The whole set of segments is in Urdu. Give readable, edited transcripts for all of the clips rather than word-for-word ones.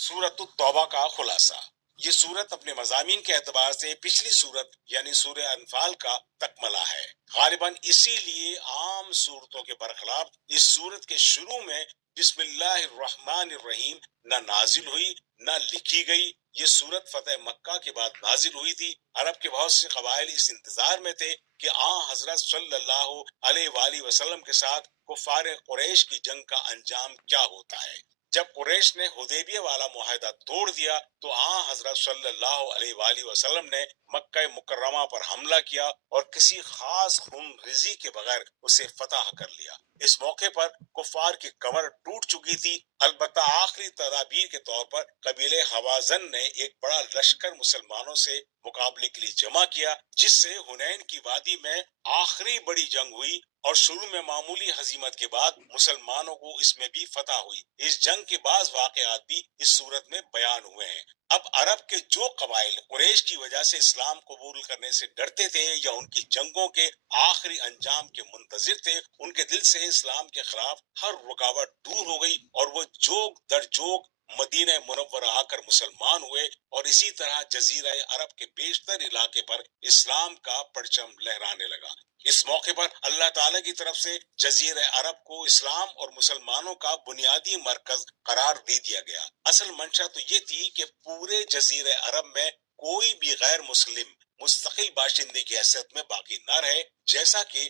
سورۃ التوبہ کا خلاصہ۔ یہ سورت اپنے مضامین کے اعتبار سے پچھلی سورت یعنی سورہ انفال کا تکملہ ہے۔ غالباً اسی لیے عام سورتوں کے برخلاف اس سورت کے شروع میں بسم اللہ الرحمن الرحیم نہ نازل ہوئی نہ لکھی گئی۔ یہ سورت فتح مکہ کے بعد نازل ہوئی تھی۔ عرب کے بہت سے قبائل اس انتظار میں تھے کہ حضرت صلی اللہ علیہ وآلہ وسلم کے ساتھ کفار قریش کی جنگ کا انجام کیا ہوتا ہے۔ جب قریش نے حدیبیہ والا معاہدہ توڑ دیا تو حضرت صلی اللہ علیہ وآلہ وسلم نے مکہ مکرمہ پر حملہ کیا اور کسی خاص خون ریزی کے بغیر اسے فتح کر لیا۔ اس موقع پر کفار کی کمر ٹوٹ چکی تھی۔ البتہ آخری تدابیر کے طور پر قبیلہ حوازن نے ایک بڑا لشکر مسلمانوں سے مقابلے کے لیے جمع کیا، جس سے حنین کی وادی میں آخری بڑی جنگ ہوئی اور شروع میں معمولی ہزیمت کے بعد مسلمانوں کو اس میں بھی فتح ہوئی۔ اس جنگ کے بعض واقعات بھی اس صورت میں بیان ہوئے ہیں۔ اب عرب کے جو قبائل قریش کی وجہ سے اسلام قبول کرنے سے ڈرتے تھے یا ان کی جنگوں کے آخری انجام کے منتظر تھے، ان کے دل سے اسلام کے خلاف ہر رکاوٹ دور ہو گئی اور وہ جوگ در جوگ مدینہ منورہ آ کر مسلمان ہوئے، اور اسی طرح جزیرہ عرب کے بیشتر علاقے پر اسلام کا پرچم لہرانے لگا۔ اس موقع پر اللہ تعالیٰ کی طرف سے جزیرہ عرب کو اسلام اور مسلمانوں کا بنیادی مرکز قرار دے دیا گیا۔ اصل منشا تو یہ تھی کہ پورے جزیرہ عرب میں کوئی بھی غیر مسلم مستقل باشندے کی حیثیت میں باقی نہ رہے، جیسا کہ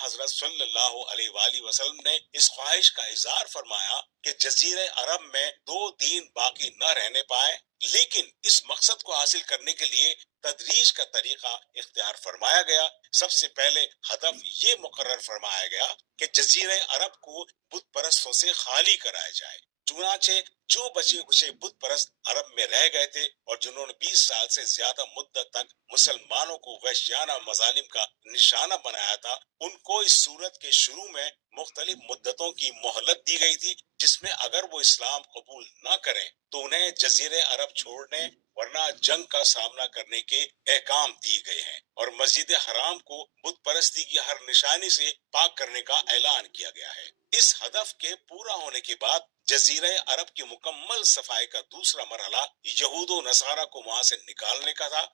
حضرت صلی اللہ علیہ وآلہ وسلم نے اس خواہش کا اظہار فرمایا کہ جزیرہ عرب میں دو دین باقی نہ رہنے پائے، لیکن اس مقصد کو حاصل کرنے کے لیے تدریج کا طریقہ اختیار فرمایا گیا۔ سب سے پہلے ہدف یہ مقرر فرمایا گیا کہ جزیرہ عرب کو بت پرستوں سے خالی کرایا جائے۔ چنانچہ جو بچے کچے بت پرست عرب میں رہ گئے تھے اور جنہوں نے 20 سال سے زیادہ مدت تک مسلمانوں کو وحشیانہ مظالم کا نشانہ بنایا تھا، ان کو اس صورت کے شروع میں مختلف مدتوں کی مہلت دی گئی تھی، جس میں اگر وہ اسلام قبول نہ کریں تو انہیں جزیرہ عرب چھوڑنے ورنہ جنگ کا سامنا کرنے کے احکام دیے گئے ہیں، اور مسجد حرام کو بت پرستی کی ہر نشانی سے پاک کرنے کا اعلان کیا گیا ہے۔ اس ہدف کے پورا ہونے کے بعد جزیرہ عرب کی مکمل صفائی کا دوسرا مرحلہ یہود و نصارہ کو وہاں سے نکالنے کا تھا۔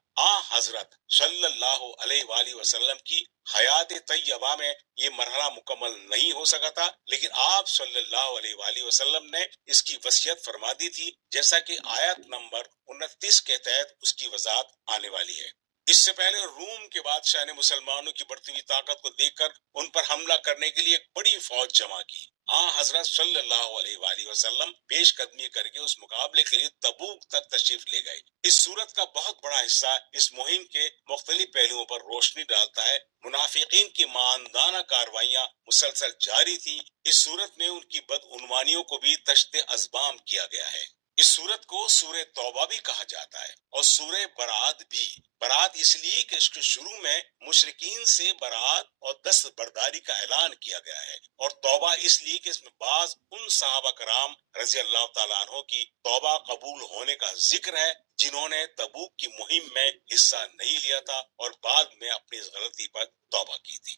حضرت صلی اللہ علیہ وآلہ وسلم کی حیات طیبہ میں یہ مرحلہ مکمل نہیں ہو سکا تھا، لیکن آپ صلی اللہ علیہ وآلہ وسلم نے اس کی وصیت فرما دی تھی، جیسا کہ آیت نمبر 29 کے تحت اس کی وضاحت آنے والی ہے۔ اس سے پہلے روم کے بادشاہ نے مسلمانوں کی بڑھتی ہوئی طاقت کو دیکھ کر ان پر حملہ کرنے کے لیے ایک بڑی فوج جمع کی۔ حضرت صلی اللہ علیہ وآلہ وسلم پیش قدمی کر کے اس مقابلے کے لیے تبوک تک تشریف لے گئے۔ اس صورت کا بہت بڑا حصہ اس مہم کے مختلف پہلوؤں پر روشنی ڈالتا ہے۔ منافقین کی ماندانہ کاروائیاں مسلسل جاری تھیں۔ اس صورت میں ان کی بدعنوانیوں کو بھی تشت اذبام کیا گیا ہے۔ اس سورت کو سورہ توبہ بھی کہا جاتا ہے اور سورہ برات بھی۔ برات اس لیے کہ اس کے شروع میں مشرکین سے برات اور دست برداری کا اعلان کیا گیا ہے، اور توبہ اس لیے کہ اس میں بعض ان صحابہ کرام رضی اللہ تعالیٰ عنہ کی توبہ قبول ہونے کا ذکر ہے جنہوں نے تبوک کی مہم میں حصہ نہیں لیا تھا اور بعد میں اپنی اس غلطی پر توبہ کی تھی۔